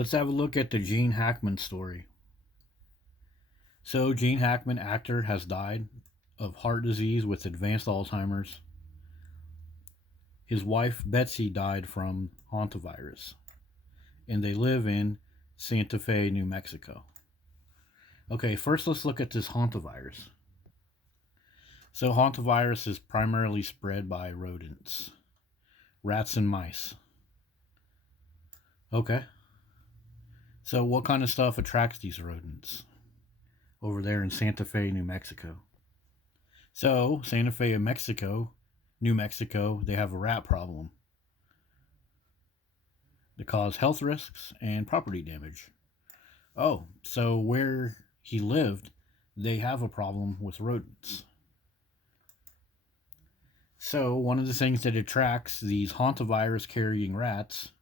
Let's have a look at the Gene Hackman story. So, Gene Hackman, actor, has died of heart disease with advanced Alzheimer's. His wife, Betsy, died from hantavirus, and they live in Santa Fe, New Mexico. Okay, first let's look at this hantavirus. So, hantavirus is primarily spread by rodents, rats and mice. Okay, so what kind of stuff attracts these rodents over there in Santa Fe, New Mexico? So, Santa Fe, New Mexico, they have a rat problem that cause health risks and property damage. Oh, so where he lived, they have a problem with rodents. So, one of the things that attracts these hantavirus carrying rats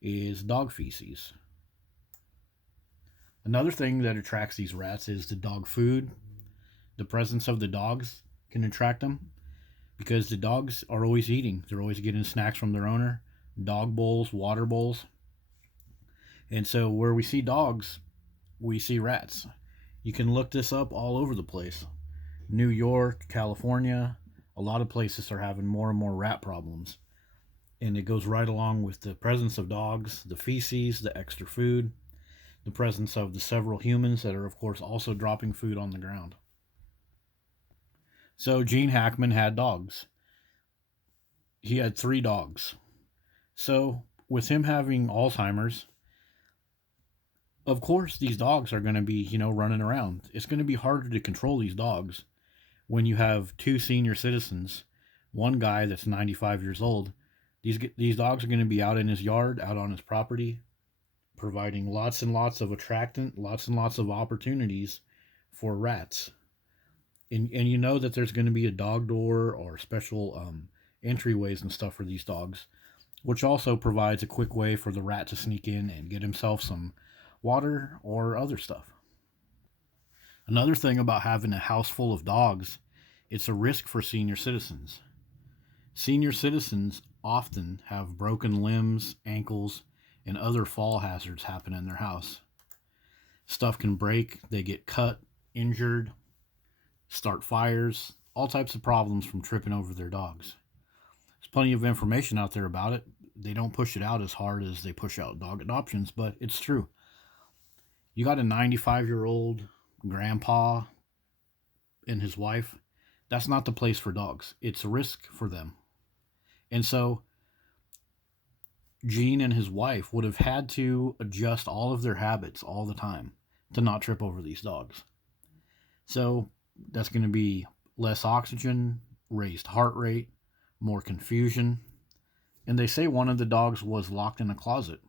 is dog feces. Another thing that attracts these rats is the dog food. The presence of the dogs can attract them because the dogs are always eating. They're always getting snacks from their owner, dog bowls, water bowls. And so, where we see dogs, we see rats. You can look this up all over the place. New York, California, a lot of places are having more and more rat problems. And it goes right along with the presence of dogs, the feces, the extra food, the presence of the several humans that are, of course, also dropping food on the ground. So, Gene Hackman had dogs. He had 3 dogs. So, with him having Alzheimer's, of course, these dogs are going to be, running around. It's going to be harder to control these dogs when you have 2 senior citizens, one guy that's 95 years old. These dogs are going to be out in his yard, out on his property, providing lots and lots of attractant, lots and lots of opportunities for rats. And you know that there's going to be a dog door or special entryways and stuff for these dogs, which also provides a quick way for the rat to sneak in and get himself some water or other stuff. Another thing about having a house full of dogs, it's a risk for senior citizens. Senior citizens often have broken limbs, ankles, and other fall hazards happen in their house. Stuff can break, they get cut, injured, start fires, all types of problems from tripping over their dogs. There's plenty of information out there about it. They don't push it out as hard as they push out dog adoptions, but it's true. You got a 95-year-old grandpa and his wife. That's not the place for dogs. It's a risk for them. And so Gene and his wife would have had to adjust all of their habits all the time to not trip over these dogs. So that's going to be less oxygen, raised heart rate, more confusion. And they say one of the dogs was locked in a closet.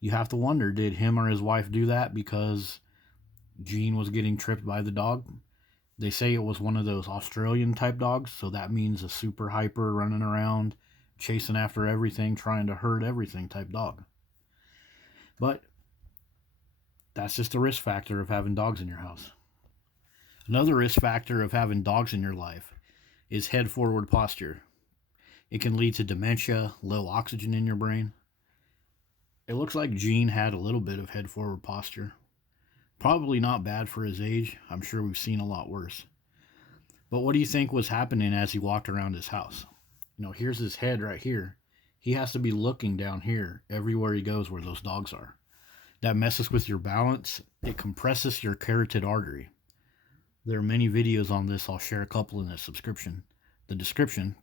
You have to wonder, did him or his wife do that because Gene was getting tripped by the dog? They say it was one of those Australian type dogs, so that means a super hyper, running around, chasing after everything, trying to herd everything type dog. But that's just a risk factor of having dogs in your house. Another risk factor of having dogs in your life is head forward posture. It can lead to dementia, low oxygen in your brain. It looks like Gene had a little bit of head forward posture. Probably not bad for his age. I'm sure we've seen a lot worse. But what do you think was happening as he walked around his house? Here's his head right here. He has to be looking down here everywhere he goes where those dogs are. That messes with your balance. It compresses your carotid artery. There are many videos on this. I'll share a couple in the description.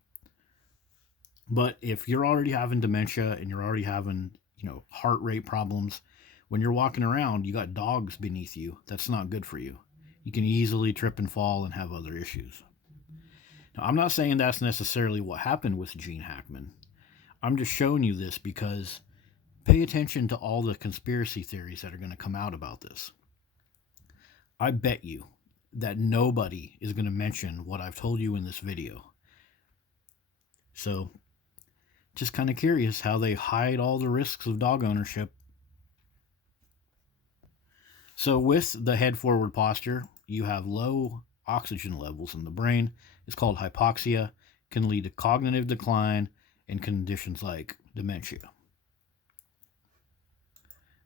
But if you're already having dementia and you're already having, heart rate problems, when you're walking around, you got dogs beneath you. That's not good for you. You can easily trip and fall and have other issues. Now, I'm not saying that's necessarily what happened with Gene Hackman. I'm just showing you this because pay attention to all the conspiracy theories that are going to come out about this. I bet you that nobody is going to mention what I've told you in this video. So, just kind of curious how they hide all the risks of dog ownership. So with the head forward posture, you have low oxygen levels in the brain. It's called hypoxia, can lead to cognitive decline and conditions like dementia.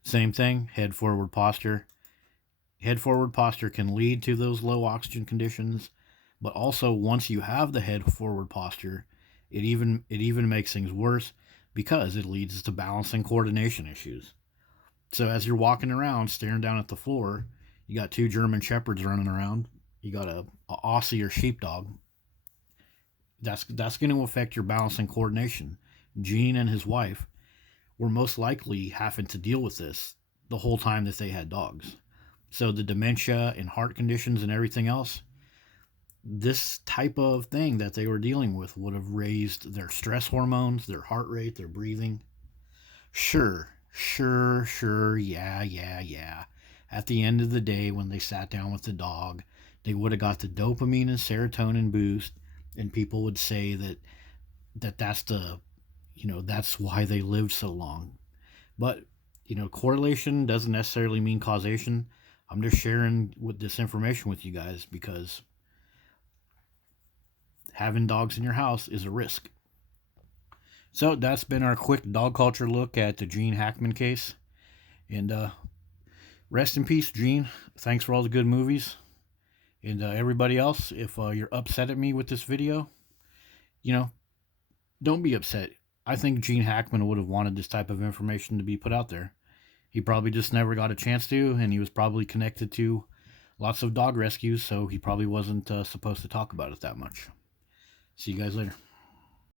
Same thing, head forward posture. Head forward posture can lead to those low oxygen conditions, but also once you have the head forward posture, it even makes things worse because it leads to balance and coordination issues. So as you're walking around staring down at the floor, you got two German shepherds running around, you got a Aussie or sheepdog. That's going to affect your balance and coordination. Gene and his wife were most likely having to deal with this the whole time that they had dogs. So the dementia and heart conditions and everything else, this type of thing that they were dealing with would have raised their stress hormones, their heart rate, their breathing. Sure, yeah. At the end of the day, when they sat down with the dog, they would have got the dopamine and serotonin boost, and people would say that's the, that's why they lived so long. But, correlation doesn't necessarily mean causation. I'm just sharing with this information with you guys because having dogs in your house is a risk. So that's been our quick dog culture look at the Gene Hackman case. And rest in peace, Gene. Thanks for all the good movies. And everybody else, if you're upset at me with this video, you know, don't be upset. I think Gene Hackman would have wanted this type of information to be put out there. He probably just never got a chance to, and he was probably connected to lots of dog rescues, so he probably wasn't supposed to talk about it that much. See you guys later.